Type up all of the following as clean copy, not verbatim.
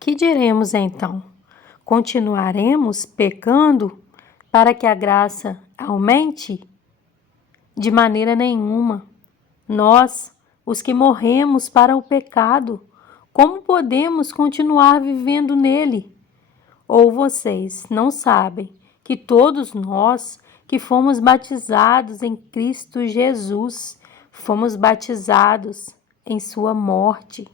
Que diremos então? Continuaremos pecando para que a graça aumente? De maneira nenhuma. Nós, os que morremos para o pecado, como podemos continuar vivendo nele? Ou vocês não sabem que todos nós que fomos batizados em Cristo Jesus, fomos batizados em sua morte?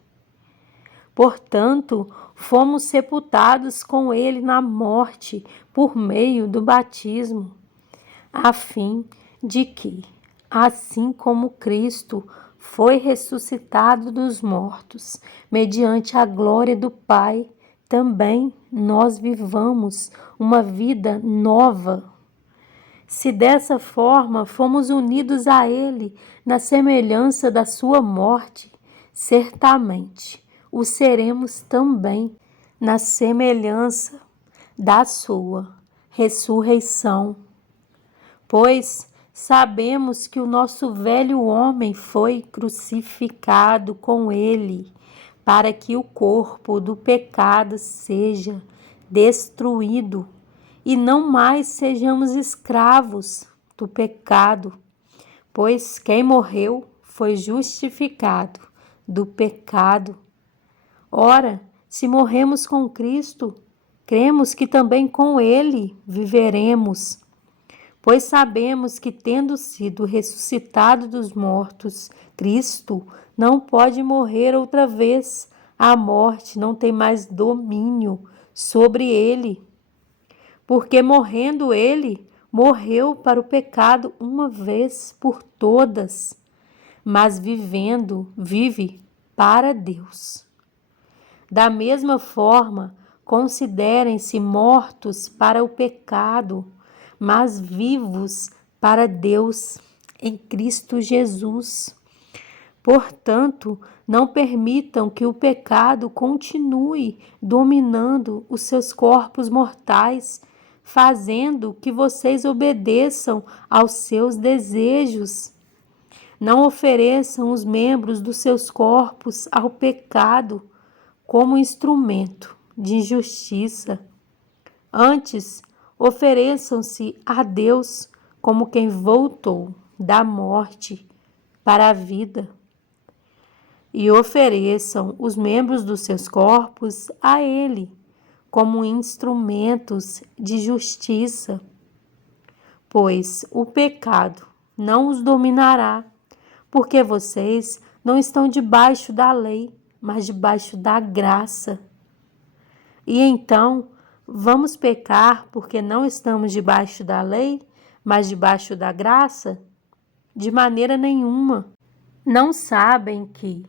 Portanto, fomos sepultados com ele na morte por meio do batismo, a fim de que, assim como Cristo foi ressuscitado dos mortos, mediante a glória do Pai, também nós vivamos uma vida nova. Se dessa forma fomos unidos a Ele na semelhança da sua morte, certamente o seremos também na semelhança da sua ressurreição. Pois sabemos que o nosso velho homem foi crucificado com ele, para que o corpo do pecado seja destruído e não mais sejamos escravos do pecado, pois quem morreu foi justificado do pecado. Ora, se morremos com Cristo, cremos que também com ele viveremos. Pois sabemos que, tendo sido ressuscitado dos mortos, Cristo não pode morrer outra vez. A morte não tem mais domínio sobre ele. Porque morrendo ele, morreu para o pecado uma vez por todas, mas vivendo, vive para Deus. Da mesma forma, considerem-se mortos para o pecado, mas vivos para Deus em Cristo Jesus. Portanto, não permitam que o pecado continue dominando os seus corpos mortais, fazendo que vocês obedeçam aos seus desejos. Não ofereçam os membros dos seus corpos ao pecado como instrumento de injustiça. Antes, ofereçam-se a Deus como quem voltou da morte para a vida. E ofereçam os membros dos seus corpos a Ele como instrumentos de justiça. Pois o pecado não os dominará, porque vocês não estão debaixo da lei, mas debaixo da graça. E então, vamos pecar porque não estamos debaixo da lei, mas debaixo da graça? De maneira nenhuma. Não sabem que,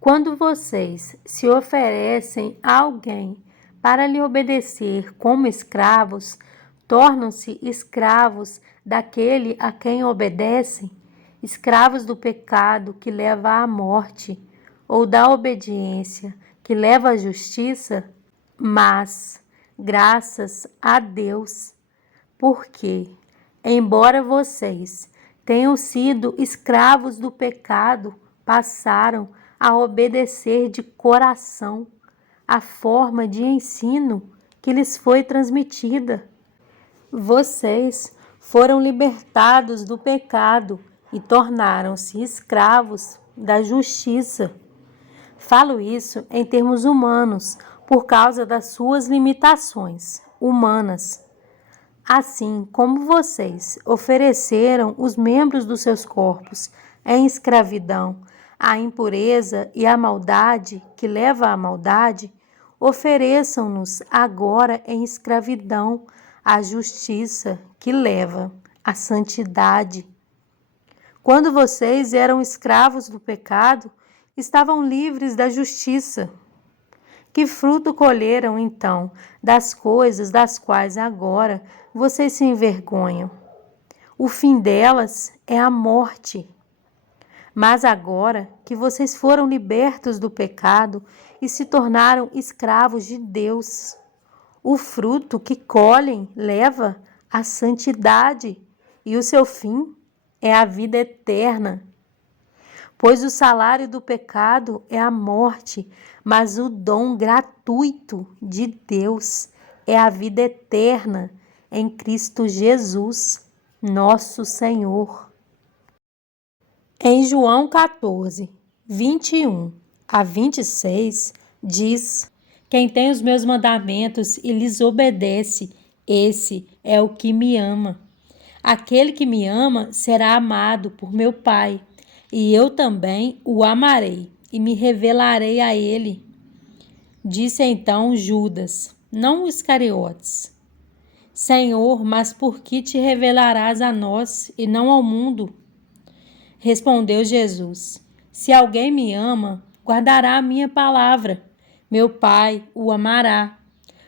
quando vocês se oferecem a alguém para lhe obedecer como escravos, tornam-se escravos daquele a quem obedecem, escravos do pecado que leva à morte, ou da obediência que leva à justiça? Mas, graças a Deus, porque, embora vocês tenham sido escravos do pecado, passaram a obedecer de coração a forma de ensino que lhes foi transmitida. Vocês foram libertados do pecado e tornaram-se escravos da justiça. Falo isso em termos humanos, por causa das suas limitações humanas. Assim como vocês ofereceram os membros dos seus corpos em escravidão à impureza e à maldade que leva à maldade, ofereçam-nos agora em escravidão à justiça que leva à santidade. Quando vocês eram escravos do pecado, estavam livres da justiça. Que fruto colheram, então, das coisas das quais agora vocês se envergonham? O fim delas é a morte. Mas agora que vocês foram libertos do pecado e se tornaram escravos de Deus, o fruto que colhem leva à santidade e o seu fim é a vida eterna. Pois o salário do pecado é a morte, mas o dom gratuito de Deus é a vida eterna em Cristo Jesus, nosso Senhor. Em João 14, 21 a 26, diz: Quem tem os meus mandamentos e lhes obedece, esse é o que me ama. Aquele que me ama será amado por meu Pai, e eu também o amarei e me revelarei a ele. Disse então Judas, não o Iscariotes: Senhor, mas por que te revelarás a nós e não ao mundo? Respondeu Jesus: Se alguém me ama, guardará a minha palavra. Meu Pai o amará.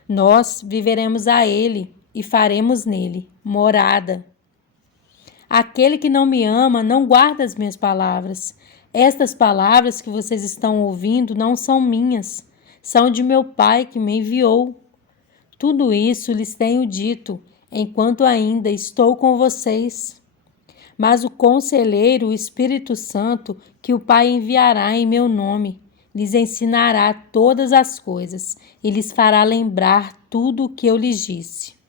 Nós viveremos a ele e faremos nele morada. Aquele que não me ama não guarda as minhas palavras. Estas palavras que vocês estão ouvindo não são minhas, são de meu Pai que me enviou. Tudo isso lhes tenho dito, enquanto ainda estou com vocês. Mas o Conselheiro, o Espírito Santo, que o Pai enviará em meu nome, lhes ensinará todas as coisas e lhes fará lembrar tudo o que eu lhes disse.